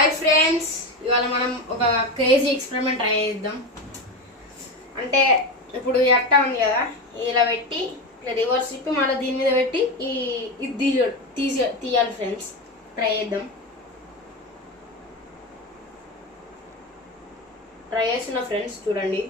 Hi friends, ఇవాళ మనం ఒక క్రేజీ ఎక్స్పెరిమెంట్ ట్రై చేద్దాం. అంటే ఇప్పుడు ఈ అట్ట ఉంది కదా, ఇలా పెట్టి ఇట్లా రివర్స్ తిప్పి మళ్ళీ దీని మీద పెట్టి ఇది తీయాలి ఫ్రెండ్స్. ట్రై చేద్దాం. ట్రై చేస్తున్న ఫ్రెండ్స్ చూడండి.